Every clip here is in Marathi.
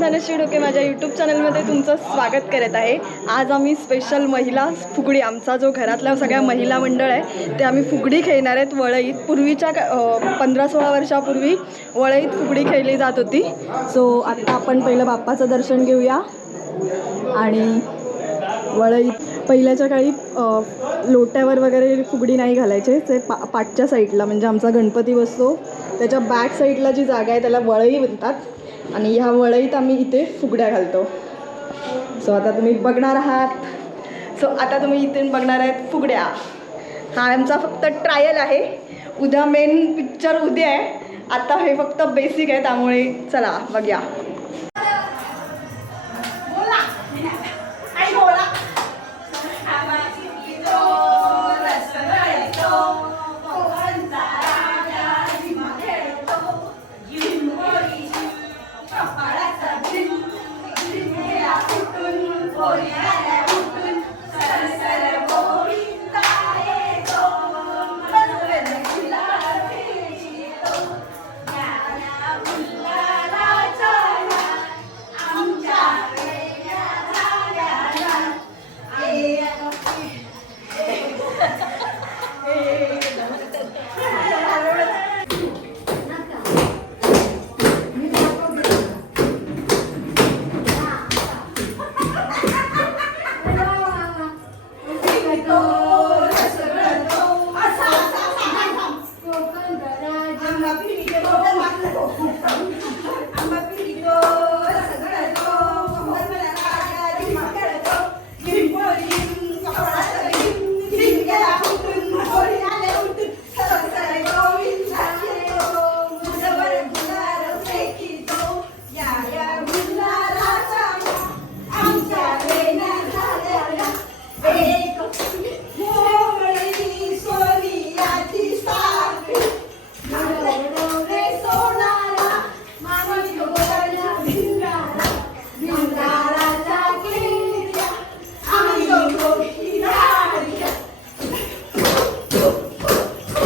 मनश्री डोके माझ्या यूट्यूब चॅनलमध्ये तुमचं स्वागत करत आहे. आज आम्ही स्पेशल महिला फुगडी आमचा जो घरातल्या सगळ्या महिला मंडळ आहे ते आम्ही फुगडी खेळणार आहेत. वळईत पूर्वीच्या पंधरा सोळा वर्षापूर्वी वळईत फुगडी खेळली जात होती. सो आत्ता आपण पहिलं बाप्पाचं दर्शन घेऊया. आणि वळईत पहिल्याच्या काळी लोट्यावर वगैरे फुगडी नाही घालायचे. ते पा पाठच्या साईडला म्हणजे आमचा गणपती बसतो. त्याच्या बॅक साईडला जी जागा आहे त्याला वळई म्हणतात. आणि ह्या वळईत आम्ही इथे फुगड्या घालतो. सो आता तुम्ही बघणार आहात. सो आता तुम्ही इथून बघणार आहेत फुगड्या. हा आमचा फक्त ट्रायल आहे. उद्या मेन पिक्चर उद्या आहे. आता हे फक्त बेसिक आहे त्यामुळे चला बघूया. Oh,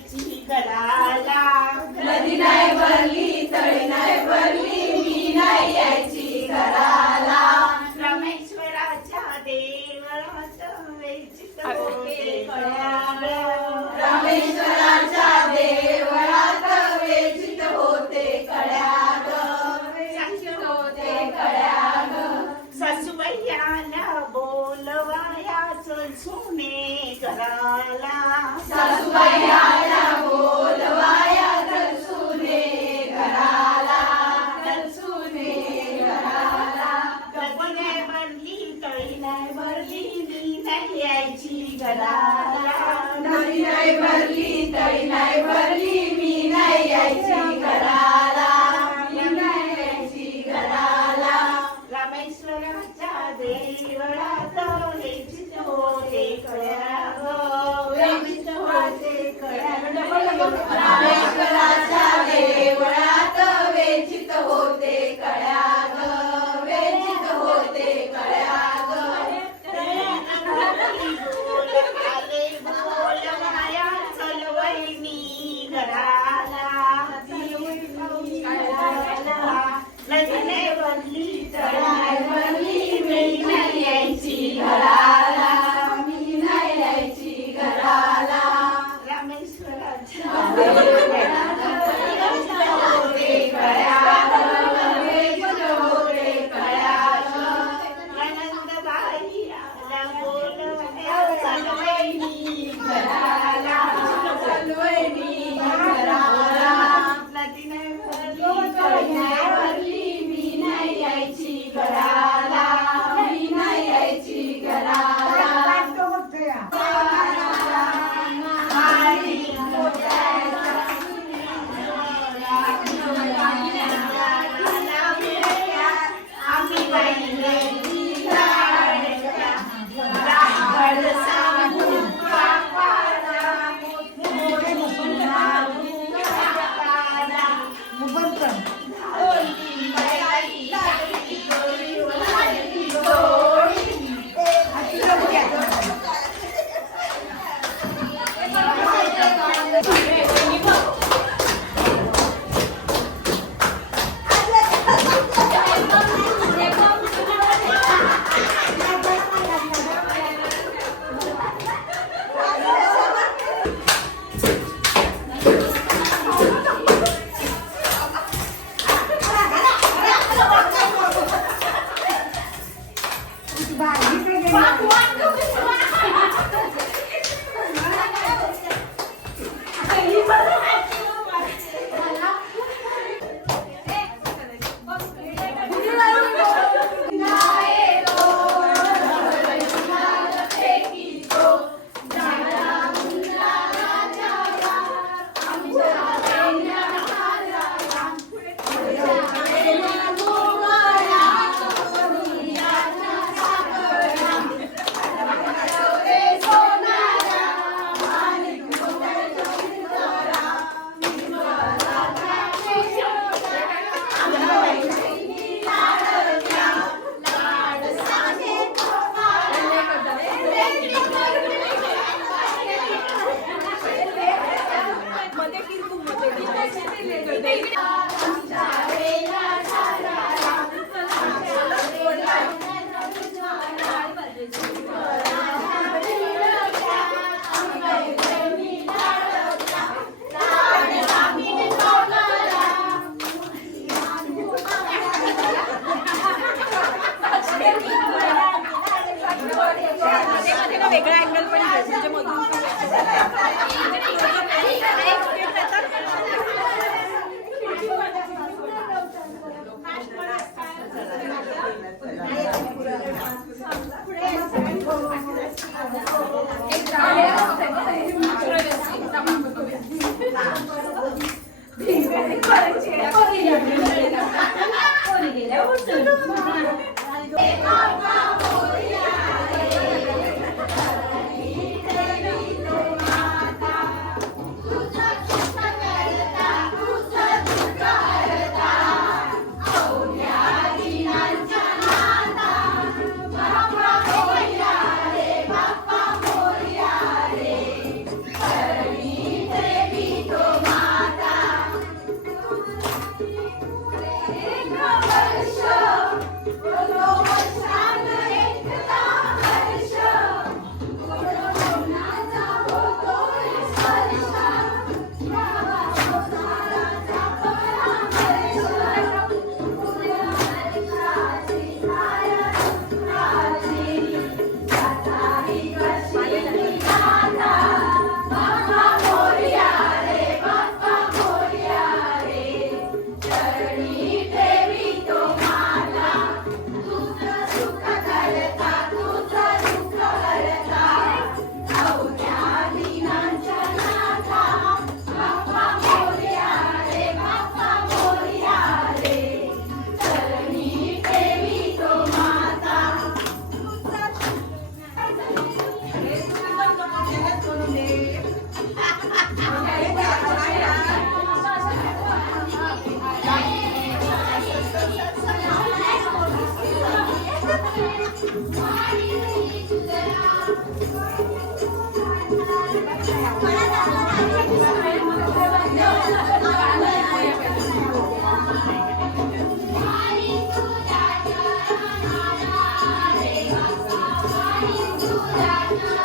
यायची घराला नदी नाही भरली तळी नाही भरली मी नाही यायची घराला रमेश्वराच्या देवळात वेचित होते कळ्याला. रामेश्वराच्या देवळात वेचित होते कड्याग वेचित होते कड्याग सासूबाईला बोलवाया सुने घराला सासूबाई आल्या Thank you.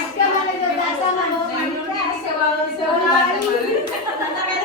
ఇంకా మనకి దాకా మనం ఇంకా ఇంకా బాగుంది సోనా మరి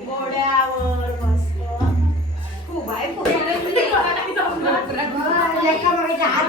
गोड्यावर मस्त खूप आहे हात